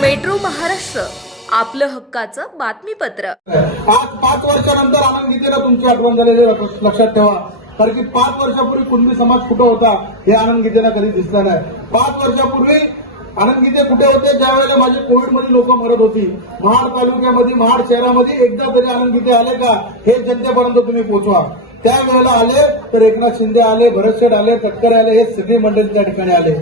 Metro Maharashtra आपलं हक्काचं बातमीपत्र. आज पाच वर्षानंतर आनंद गीतेला तुमची आठवण झालेली लक्षात ठेवा. कारण की पाच वर्षापूर्वी कुणबी समाज कुठं होता हे आनंद गीतेला कधी दिसलं नाही. पाच वर्षापूर्वी आनंद गीते कुठे होते ज्या वेळेला माझी कोविडमध्ये लोक मरत होती. महाड तालुक्यामध्ये महाड शहरामध्ये एकदा तरी आनंद गीते आले का हे जनतेपर्यंत तुम्ही पोहोचवा त्यावेळेला आले तर एकनाथ शिंदे आले भरत शेठ आले तटकरे आले हे सगळे मंडळी त्या ठिकाणी आले.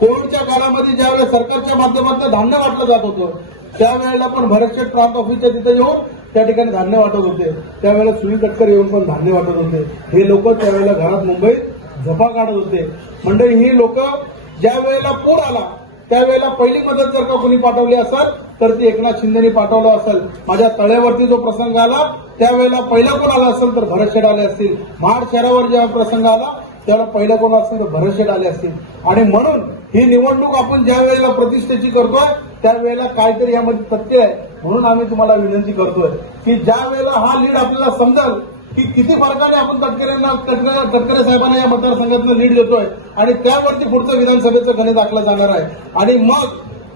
कोविडच्या काळामध्ये ज्यावेळेला सरकारच्या माध्यमातून धान्य वाटलं जात होतं त्यावेळेला पण भरतशेठ प्रांत ऑफिसच्या तिथे येऊन त्या ठिकाणी धान्य वाटत होते. त्यावेळेला सुनील तटकर येऊन पण धान्य वाटत होते. हे लोक त्यावेळेला घरात मुंबईत झपा काढत होते. मंडळी ही लोक ज्या वेळेला पूर आला त्यावेळेला पहिली मदत जर का कोणी पाठवली असेल तर ती एकनाथ शिंदेनी पाठवलं असेल. माझ्या तळ्यावरती जो प्रसंग आला त्यावेळेला पहिला कोण आला असेल तर भरतशेठ आले असतील. महाड शहरावर जेव्हा प्रसंग आला त्याला पहिलं कोण असतील तर भरतशेठ आले असतील. आणि म्हणून ही निवडणूक आपण ज्या वेळेला प्रतिष्ठेची करतोय त्यावेळेला काहीतरी यामध्ये तथ्य आहे. म्हणून आम्ही तुम्हाला विनंती करतोय की ज्या वेळेला हा लीड आपल्याला समजेल की किती फरकाने आपण तटकरेंना तटकरे साहेबांना या मतदारसंघातून लीड देतोय आणि त्यावरती पुढचं विधानसभेचं गणित आखलं जाणार आहे. आणि मग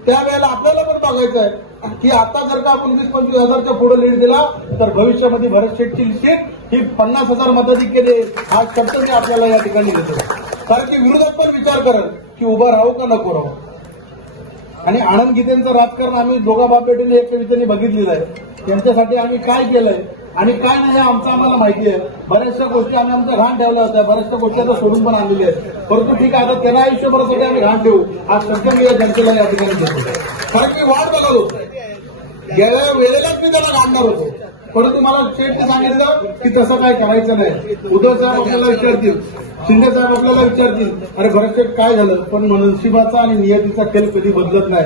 त्यावेळेला आपल्याला पण बघायचं आहे की आता जर का आपण वीस पंचवीस हजारच्या पुढे लीड दिला तर भविष्यामध्ये भरत शेठची सीट ही पन्नास हजार मताधिक्य हा शब्द मी आपल्याला या ठिकाणी देतो कारण की विरोधात पण विचार करेल की उभं राहू का नको राहू. आणि आनंद गीतेंचं राजकारण आम्ही दोघा बाप बेटीने एक कवितेने बघितलेलं आहे. त्यांच्यासाठी आम्ही काय केलंय? आणि काय नाही आमचं आम्हाला माहिती आहे. बऱ्याचशा गोष्टी आम्ही आमच्या घाण ठेवल्या होतं. बऱ्याचशा गोष्टी आता सोडून पण आणलेल्या आहेत. परंतु ठीक आहे आता त्यांना आयुष्यभरासाठी आम्ही घाण ठेवू. आज सध्या मी या जनतेला या ठिकाणी देतो कारण की वाट बघाल. होतो गेल्या वेळेलाच मी त्याला घाणणार होतो. परंतु मला शेठने सांगितलं की तसं काय करायचं नाही. उद्धव साहेब आपल्याला विचारतील. शिंदे साहेब आपल्याला विचारतील. अरे बरेचसे काय झालं? पण नशिबाचा आणि नियतीचा खेळ कधी बदलत नाही.